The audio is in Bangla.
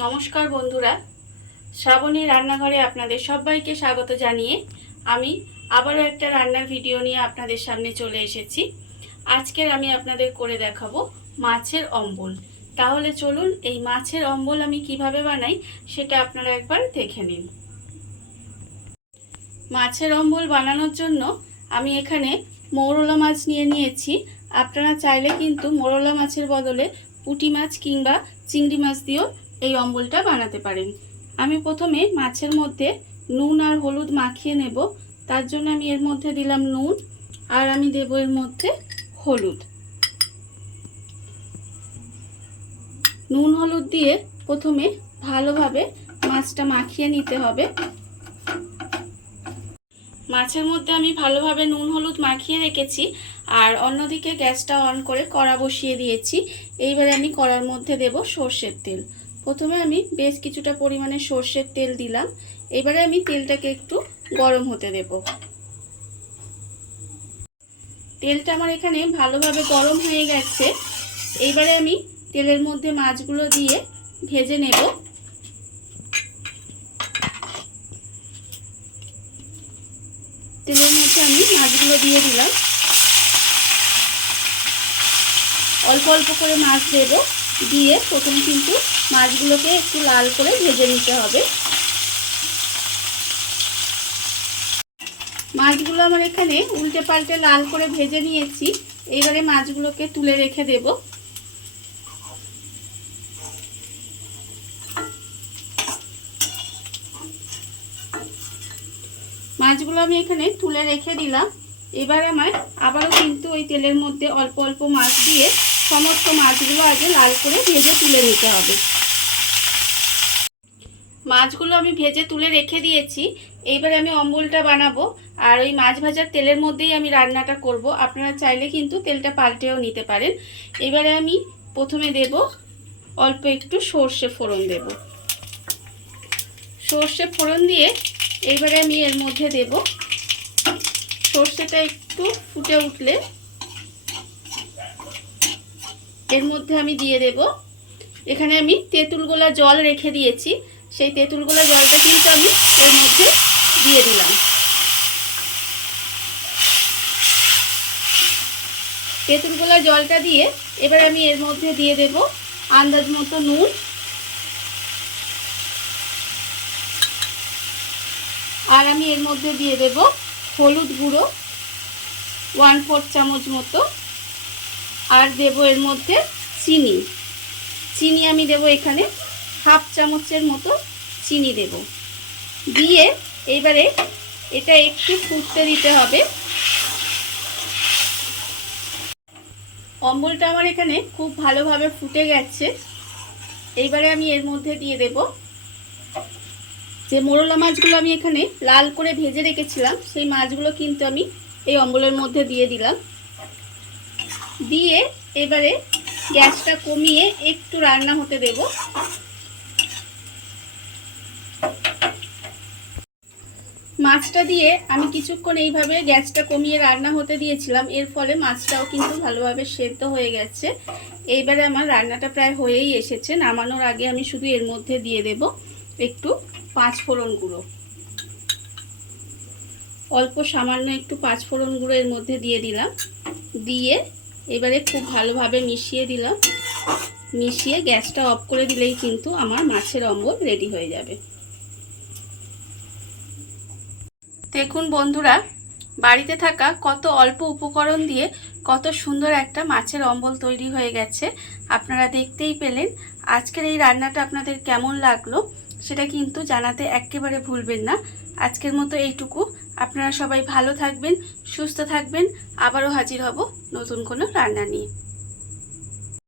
নমস্কার বন্ধুরা, শ্রাবণী রান্নাঘরে আপনাদের সবাইকে স্বাগত জানিয়ে আমি আবারও একটা রান্নার ভিডিও নিয়ে আপনাদের সামনে চলে এসেছি। আজকের আমি আপনাদের করে দেখাবো মাছের অম্বল। তাহলে চলুন এই মাছের অম্বল আমি কিভাবে বানাই সেটা আপনারা একবার দেখে নিন। মাছের অম্বল বানানোর জন্য আমি এখানে মৌরলা মাছ নিয়ে নিয়েছি। আপনারা চাইলে কিন্তু মৌরলা মাছের বদলে পুঁটি মাছ কিংবা চিংড়ি মাছ দিয়েও এই অম্বলটা বানাতে পারেন। আমি প্রথমে মাছের মধ্যে নুন আর হলুদ মাখিয়ে নেব। তার জন্য আমি এর মধ্যে দিলাম নুন আর আমি দেব এর মধ্যে হলুদ। নুন হলুদ দিয়ে প্রথমে ভালোভাবে মাছটা মাখিয়ে নিতে হবে। মাছের মধ্যে আমি ভালোভাবে নুন হলুদ মাখিয়ে রেখেছি আর অন্যদিকে গ্যাসটা অন করে কড়া বসিয়ে দিয়েছি। এইবারে আমি কড়ার মধ্যে দেব সর্ষের তেল। প্রথমে আমি বেশ কিছুটা পরিমাণে সর্ষের তেল দিলাম। এবারে আমি তেলটাকে একটু গরম হতে দেব। তেলটা আমার এখানে ভালোভাবে গরম হয়ে গেছে। এইবারে আমি তেলের মধ্যে মাছগুলো দিয়ে ভেজে নেব। তেলের মধ্যে আমি মাছগুলো দিয়ে দিলাম। অল্প অল্প করে মাছ দেব, দিয়ে প্রথমে কিন্তু মাছগুলোকে একটু লাল করে ভেজে নিতে হবে। মাছগুলো আমার এখানে উল্টে পাল্টে লাল করে ভেজে নিয়েছি। এবারে মাছগুলোকে তুলে রেখে দেব। মাছগুলো আমি এখানে তুলে রেখে দিলাম। এবার আমায় আবারও কিন্তু ওই তেলের মধ্যে অল্প অল্প মাছ দিয়ে সমস্ত মাছগুলো আগে লাল করে ভেজে তুলে নিতে হবে। মাছগুলো আমি ভেজে তুলে রেখে দিয়েছি। এইবার আমি অম্বলটা বানাবো আর ওই মাছ ভাজার তেলের মধ্যেই আমি রান্নাটা করব। আপনারা চাইলে কিন্তু তেলটা পাল্টেও নিতে পারেন। এবারে আমি প্রথমে দেব অল্প একটু সর্ষে ফোড়ন দেব। সর্ষে ফোড়ন দিয়ে এইবারে আমি এর মধ্যে দেব সর্ষেটা একটু ফুটে উঠলে এর মধ্যে আমি দিয়ে দেব, এখানে আমি তেঁতুল গোলা জল রেখে দিয়েছি, সেই তেঁতুল গোলা জলটা কিন্তু আমি এর মধ্যে দিয়ে দিলাম। তেঁতুল গোলা জলটা দিয়ে এবার আমি এর মধ্যে দিয়ে দেব আন্দাজ মতো নুন আর আমি এর মধ্যে দিয়ে দেব হলুদ গুঁড়ো 1/4 চামচ মতো আর দেব এর মধ্যে চিনি। চিনি আমি দেব এখানে 1/2 চামচের মতো চিনি দেব। দিয়ে এবারে এটা একটু ফুটতে দিতে হবে। অম্বলটা আমার এখানে খুব ভালোভাবে ফুটে গেছে। এইবারে আমি এর মধ্যে দিয়ে দেব যে মোরলা মাছগুলো আমি এখানে লাল করে ভেজে রেখেছিলাম, সেই মাছগুলো কিন্তু আমি এই অম্বলের মধ্যে দিয়ে দিলাম। দিয়ে এবারে গ্যাসটা কমিয়ে একটু রান্না হতে দেব। মাছটা দিয়ে আমি কিছুক্ষণ এইভাবে গ্যাসটা কমিয়ে রান্না হতে দিয়েছিলাম। এর ফলে মাছটাও কিন্তু ভালোভাবে সেদ্ধ হয়ে গেছে। এইবারে আমার রান্নাটা প্রায় হয়েই এসেছে। নামানোর আগে আমি শুধু এর মধ্যে দিয়ে দেব একটু 5 ফোড়ন গুঁড়ো। অল্প সামান্য একটু 5 ফোড়ন গুঁড়ো এর মধ্যে দিয়ে দিলাম। দিয়ে এবারে খুব ভালোভাবে মিশিয়ে দিলাম। মিশিয়ে গ্যাসটা অফ করে দিলেই কিন্তু আমার মাছের অম্বল রেডি হয়ে যাবে। দেখুন বন্ধুরা, বাড়িতে থাকা কত অল্প উপকরণ দিয়ে কত সুন্দর একটা মাছের অম্বল তৈরি হয়ে গেছে। আপনারা দেখতেই পেলেন। আজকের এই রান্নাটা আপনাদের কেমন লাগলো সেটা কিন্তু জানাতে একেবারে ভুলবেন না। আজকের মতো এইটুকু। আপনারা সবাই ভালো থাকবেন, সুস্থ থাকবেন। আবারও হাজির হব নতুন কোনো রান্না নিয়ে।